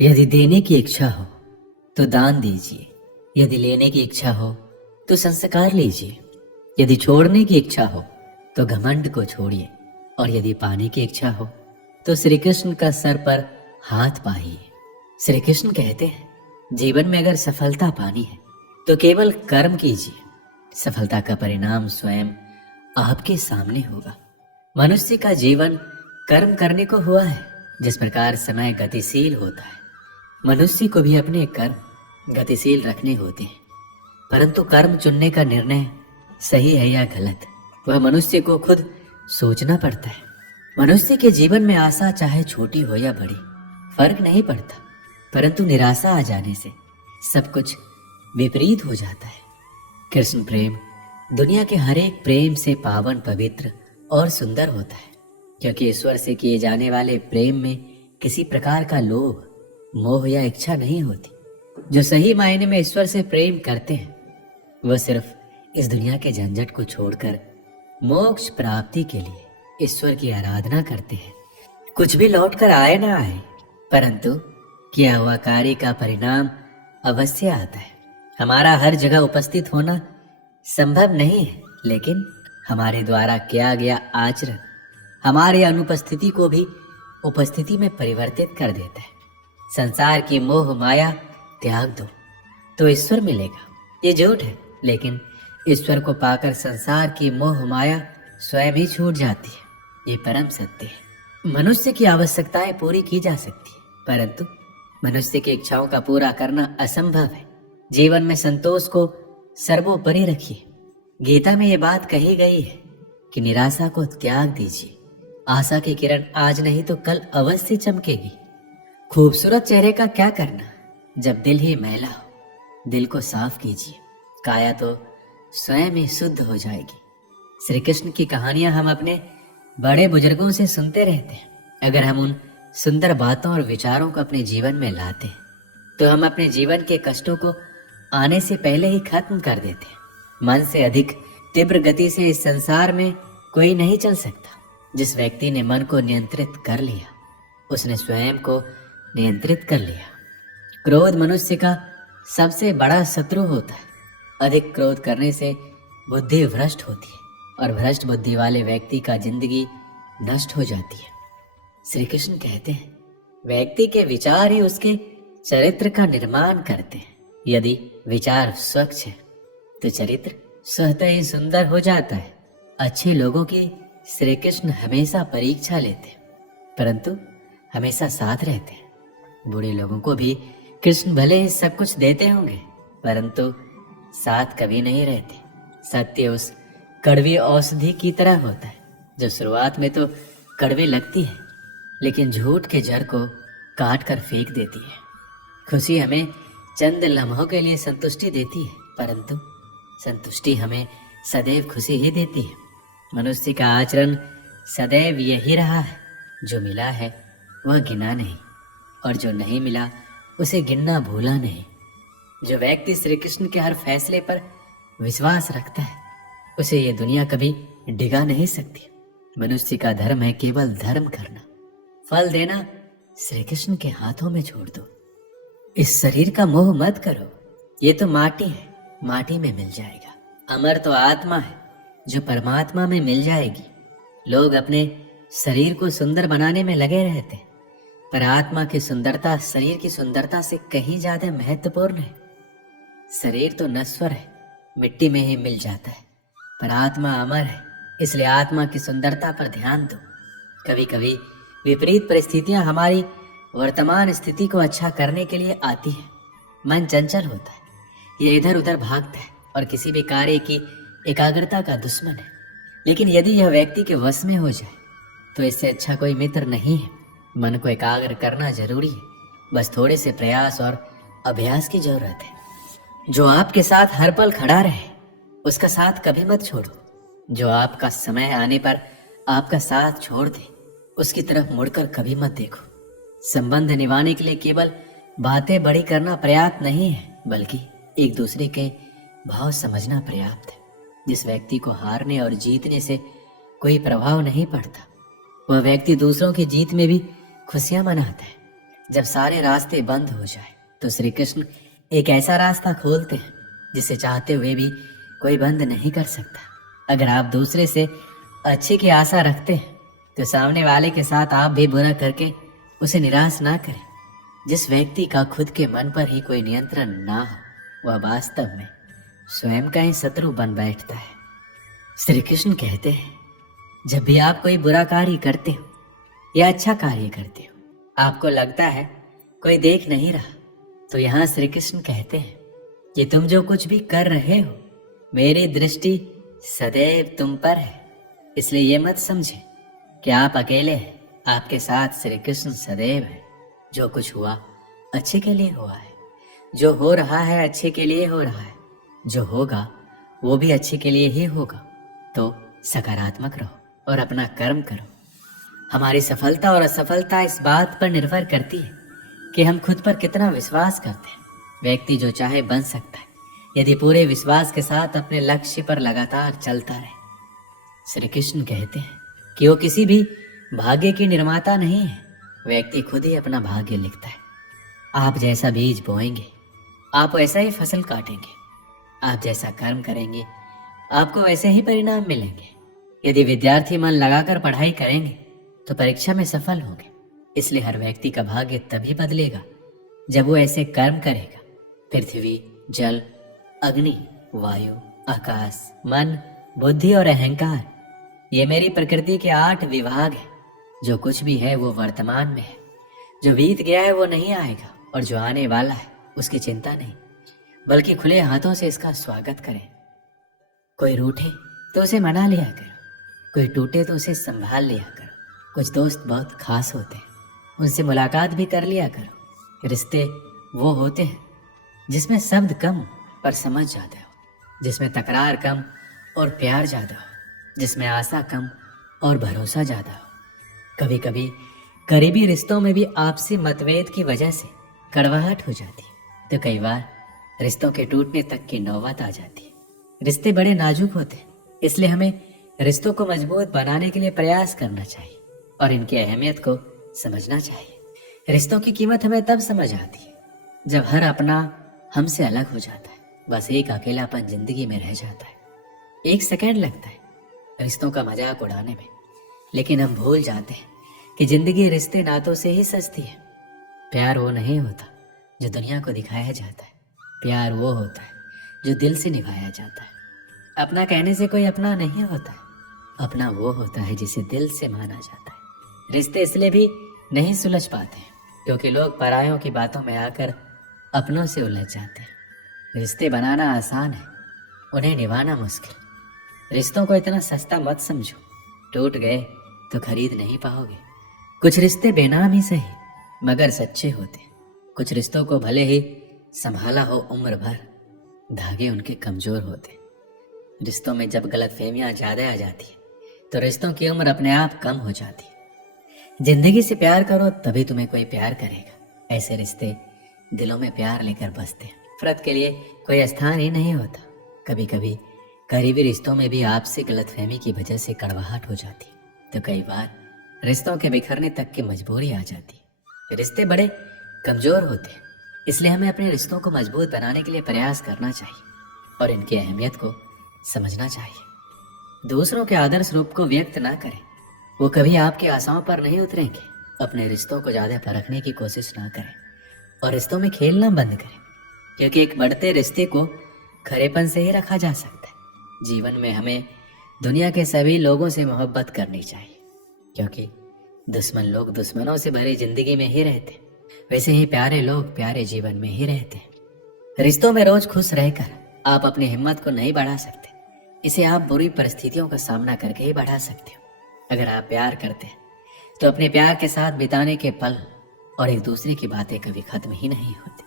यदि देने की इच्छा हो तो दान दीजिए, यदि लेने की इच्छा हो तो संस्कार लीजिए, यदि छोड़ने की इच्छा हो तो घमंड को छोड़िए, और यदि पाने की इच्छा हो तो श्री कृष्ण का सर पर हाथ पाइए। श्री कृष्ण कहते हैं, जीवन में अगर सफलता पानी है तो केवल कर्म कीजिए, सफलता का परिणाम स्वयं आपके सामने होगा। मनुष्य का जीवन कर्म करने को हुआ है। जिस प्रकार समय गतिशील होता है, मनुष्य को भी अपने कर्म गतिशील रखने होते हैं, परंतु कर्म चुनने का निर्णय सही है या गलत, वह मनुष्य को खुद सोचना पड़ता है। मनुष्य के जीवन में आशा चाहे छोटी हो या बड़ी फर्क नहीं पड़ता, परंतु निराशा आ जाने से सब कुछ विपरीत हो जाता है। कृष्ण प्रेम दुनिया के हर एक प्रेम से पावन, पवित्र और सुंदर होता है, क्योंकि ईश्वर से किए जाने वाले प्रेम में किसी प्रकार का लोभ, मोह या इच्छा नहीं होती। जो सही मायने में ईश्वर से प्रेम करते हैं वह सिर्फ इस दुनिया के झंझट को छोड़कर मोक्ष प्राप्ति के लिए ईश्वर की आराधना करते हैं। कुछ भी लौट कर आए ना आए, परंतु किया हुआ कार्य का परिणाम अवश्य आता है। हमारा हर जगह उपस्थित होना संभव नहीं है, लेकिन हमारे द्वारा किया गया आचरण हमारी अनुपस्थिति को भी उपस्थिति में परिवर्तित कर देता है। संसार की मोह माया त्याग दो तो ईश्वर मिलेगा, ये झूठ है, लेकिन ईश्वर को पाकर संसार की मोह माया स्वयं ही छूट जाती है। ये परम सत्य है। मनुष्य की आवश्यकताएं पूरी की जा सकती है, परंतु मनुष्य की इच्छाओं का पूरा करना असंभव है। जीवन में संतोष को सर्वोपरि रखिए। गीता में ये बात कही गई है कि निराशा को त्याग दीजिए, आशा की किरण आज नहीं तो कल अवश्य चमकेगी। खूबसूरत चेहरे का क्या करना जब दिल ही मैला हो। दिल को साफ कीजिए, काया तो स्वयं ही शुद्ध हो जाएगी। श्री कृष्ण की कहानियां हम अपने बड़े बुजुर्गों से सुनते रहते हैं। अगर हम उन सुंदर बातों और विचारों को अपने जीवन में लाते हैं तो हम अपने जीवन के कष्टों को आने से पहले ही खत्म कर देते हैं। मन से अधिक तीव्र गति से इस संसार में कोई नहीं चल सकता। जिस व्यक्ति ने मन को नियंत्रित कर लिया उसने स्वयं को नियंत्रित कर लिया। क्रोध मनुष्य का सबसे बड़ा शत्रु होता है। अधिक क्रोध करने से बुद्धि भ्रष्ट होती है, और भ्रष्ट बुद्धि वाले व्यक्ति का जिंदगी नष्ट हो जाती है। श्री कृष्ण कहते हैं, व्यक्ति के विचार ही उसके चरित्र का निर्माण करते हैं। यदि विचार स्वच्छ है तो चरित्र स्वतः ही सुंदर हो जाता है। अच्छे लोगों की श्री कृष्ण हमेशा परीक्षा लेते हैं, परंतु हमेशा साथ रहते हैं। बुरे लोगों को भी कृष्ण भले ही सब कुछ देते होंगे, परंतु साथ कभी नहीं रहते। सत्य उस कड़वी औषधि की तरह होता है जो शुरुआत में तो कड़वी लगती है, लेकिन झूठ के जड़ को काट कर फेंक देती है। खुशी हमें चंद लम्हों के लिए संतुष्टि देती है, परंतु संतुष्टि हमें सदैव खुशी ही देती है। मनुष्य का आचरण सदैव यही रहा है, जो मिला है वह गिना नहीं, और जो नहीं मिला उसे गिनना भूला नहीं। जो व्यक्ति श्री कृष्ण के हर फैसले पर विश्वास रखता है उसे ये दुनिया कभी डिगा नहीं सकती। मनुष्य का धर्म है केवल धर्म करना, फल देना श्री कृष्ण के हाथों में छोड़ दो। इस शरीर का मोह मत करो, ये तो माटी है, माटी में मिल जाएगा। अमर तो आत्मा है जो परमात्मा में मिल जाएगी। लोग अपने शरीर को सुंदर बनाने में लगे रहते हैं, पर आत्मा की सुंदरता शरीर की सुंदरता से कहीं ज्यादा महत्वपूर्ण है। शरीर तो नश्वर है, मिट्टी में ही मिल जाता है, पर आत्मा अमर है, इसलिए आत्मा की सुंदरता पर ध्यान दो। कभी कभी विपरीत परिस्थितियां हमारी वर्तमान स्थिति को अच्छा करने के लिए आती है। मन चंचल होता है, ये इधर उधर भागता है और किसी भी कार्य की एकाग्रता का दुश्मन है। लेकिन यदि यह व्यक्ति के वश में हो जाए तो इससे अच्छा कोई मित्र नहीं है। मन को एकाग्र करना जरूरी है, बस थोड़े से प्रयास और अभ्यास की जरूरत है। जो आपके साथ हर पल खड़ा रहे उसका साथ कभी मत छोड़ो। जो आपका समय आने पर आपका साथ छोड़ दे उसकी तरफ मुड़कर कभी मत देखो। संबंध निभाने के लिए केवल बातें बड़ी करना पर्याप्त नहीं है, बल्कि एक दूसरे के भाव समझना पर्याप्त है। जिस व्यक्ति को हारने और जीतने से कोई प्रभाव नहीं पड़ता, वह व्यक्ति दूसरों की जीत में भी खुशियां मनाता है। जब सारे रास्ते बंद हो जाए तो श्री कृष्ण एक ऐसा रास्ता खोलते हैं जिसे चाहते हुए भी कोई बंद नहीं कर सकता। अगर आप दूसरे से अच्छे की आशा रखते हैं तो सामने वाले के साथ आप भी बुरा करके उसे निराश ना करें। जिस व्यक्ति का खुद के मन पर ही कोई नियंत्रण ना हो वह वास्तव में स्वयं का ही शत्रु बन बैठता है। श्री कृष्ण कहते हैं, जब भी आप कोई बुरा कार्य करते हो या अच्छा कार्य करते हो, आपको लगता है कोई देख नहीं रहा, तो यहाँ श्री कृष्ण कहते हैं कि तुम जो कुछ भी कर रहे हो मेरी दृष्टि सदैव तुम पर है। इसलिए ये मत समझे कि आप अकेले हैं, आपके साथ श्री कृष्ण सदैव है। जो कुछ हुआ अच्छे के लिए हुआ है, जो हो रहा है अच्छे के लिए हो रहा है, जो होगा वो भी अच्छे के लिए ही होगा। तो सकारात्मक रहो और अपना कर्म करो। हमारी सफलता और असफलता इस बात पर निर्भर करती है कि हम खुद पर कितना विश्वास करते हैं। व्यक्ति जो चाहे बन सकता है यदि पूरे विश्वास के साथ अपने लक्ष्य पर लगातार चलता रहे। श्री कृष्ण कहते हैं कि वो किसी भी भाग्य की निर्माता नहीं है, व्यक्ति खुद ही अपना भाग्य लिखता है। आप जैसा बीज बोएंगे आप वैसा ही फसल काटेंगे, आप जैसा कर्म करेंगे आपको वैसे ही परिणाम मिलेंगे। यदि विद्यार्थी मन लगाकर पढ़ाई करेंगे तो परीक्षा में सफल होंगे। इसलिए हर व्यक्ति का भाग्य तभी बदलेगा जब वो ऐसे कर्म करेगा। पृथ्वी, जल, अग्नि, वायु, आकाश, मन, बुद्धि और अहंकार, ये मेरी प्रकृति के 8 विभाग हैं। जो कुछ भी है वो वर्तमान में है, जो बीत गया है वो नहीं आएगा और जो आने वाला है उसकी चिंता नहीं, बल्कि खुले हाथों से इसका स्वागत करें। कोई रूठे तो उसे मना लिया करो, कोई टूटे तो उसे संभाल लिया करो। कुछ दोस्त बहुत खास होते हैं, उनसे मुलाकात भी कर लिया करो। रिश्ते वो होते हैं जिसमें शब्द कम पर समझ ज़्यादा हो, जिसमें तकरार कम और प्यार ज़्यादा हो, जिसमें आशा कम और भरोसा ज़्यादा हो। कभी कभी करीबी रिश्तों में भी आपसी मतभेद की वजह से कड़वाहट हो जाती है, तो कई बार रिश्तों के टूटने तक की नौबत आ जाती है। रिश्ते बड़े नाजुक होते हैं, इसलिए हमें रिश्तों को मजबूत बनाने के लिए प्रयास करना चाहिए और इनकी अहमियत को समझना चाहिए। रिश्तों की कीमत हमें तब समझ आती है जब हर अपना हमसे अलग हो जाता है। बस एक अकेलापन जिंदगी में रह जाता है। 1 सेकंड लगता है रिश्तों का मजाक उड़ाने में, लेकिन हम भूल जाते हैं कि जिंदगी रिश्ते नातों से ही सजती है। प्यार वो नहीं होता जो दुनिया को दिखाया जाता है, प्यार वो होता है जो दिल से निभाया जाता है। अपना कहने से कोई अपना नहीं होता है, अपना वो होता है जिसे दिल से माना जाता है। रिश्ते इसलिए भी नहीं सुलझ पाते क्योंकि लोग परायों की बातों में आकर अपनों से उलझ जाते हैं। रिश्ते बनाना आसान है, उन्हें निभाना मुश्किल। रिश्तों को इतना सस्ता मत समझो, टूट गए तो खरीद नहीं पाओगे। कुछ रिश्ते बेनाम ही सही मगर सच्चे होते। कुछ रिश्तों को भले ही संभाला हो उम्र भर, धागे उनके कमजोर होते। रिश्तों में जब गलतफहमियां ज्यादा आ जाती है तो रिश्तों की उम्र अपने आप कम हो जाती है। जिंदगी से प्यार करो तभी तुम्हें कोई प्यार करेगा। ऐसे रिश्ते दिलों में प्यार लेकर बसते हैं, नफरत के लिए कोई स्थान ही नहीं होता। कभी कभी करीबी रिश्तों में भी आपसी गलतफहमी की वजह से कड़वाहट हो जाती है, तो कई बार रिश्तों के बिखरने तक की मजबूरी आ जाती है। रिश्ते बड़े कमजोर होते हैं, इसलिए हमें अपने रिश्तों को मजबूत बनाने के लिए प्रयास करना चाहिए और इनकी अहमियत को समझना चाहिए। दूसरों के आदर्श रूप को व्यक्त ना करें, वो कभी आपकी आशाओं पर नहीं उतरेंगे। अपने रिश्तों को ज़्यादा परखने की कोशिश ना करें और रिश्तों में खेलना बंद करें, क्योंकि एक बढ़ते रिश्ते को खरेपन से ही रखा जा सकता है। जीवन में हमें दुनिया के सभी लोगों से मोहब्बत करनी चाहिए, क्योंकि दुश्मन लोग दुश्मनों से भरी जिंदगी में ही रहते हैं, वैसे ही प्यारे लोग प्यारे जीवन में ही रहते हैं। रिश्तों में रोज खुश रहकर आप अपनी हिम्मत को नहीं बढ़ा सकते, इसे आप बुरी परिस्थितियों का सामना करके ही बढ़ा सकते हो। अगर आप प्यार करते हैं तो अपने प्यार के साथ बिताने के पल और एक दूसरे की बातें कभी खत्म ही नहीं होती।